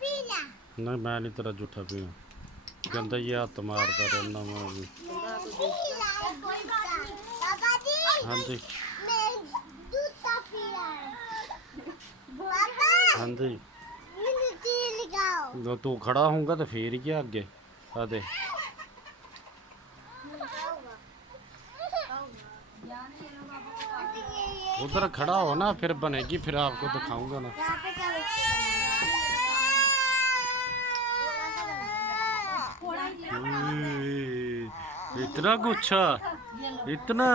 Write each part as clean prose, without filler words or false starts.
नहीं मैं नहीं तेरा जूठा पीना गंदा ही हाथ मारता रहना मैं भी। हाँ जी हाँ जी जो तू खड़ा होगा तो फिर ही क्या आगे आदे उधर खड़ा हो ना फिर बनेगी फिर आपको दिखाऊंगा ना। इतना गुच्छा इतना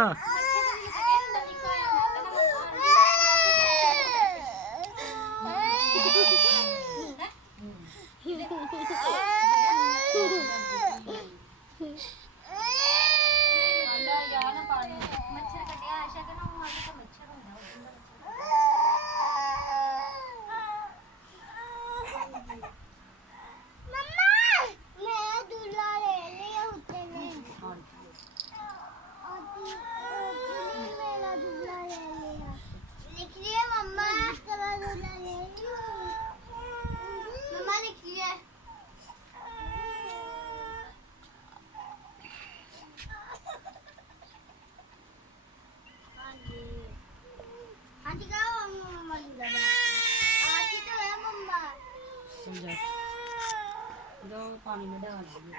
पानी में डाल दिए।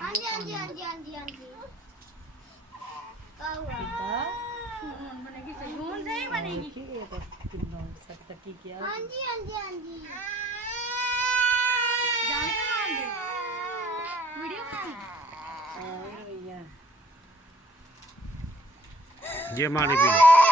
हाँ जी हाँ जी हाँ जी हाँ जी हाँ जी क्या हुआ बनेगी सुकून से ही बनेगी। सब तक की किया। हाँ जी हाँ जी हाँ जी जान के मान दे वीडियो कॉल ये मानी पी लो।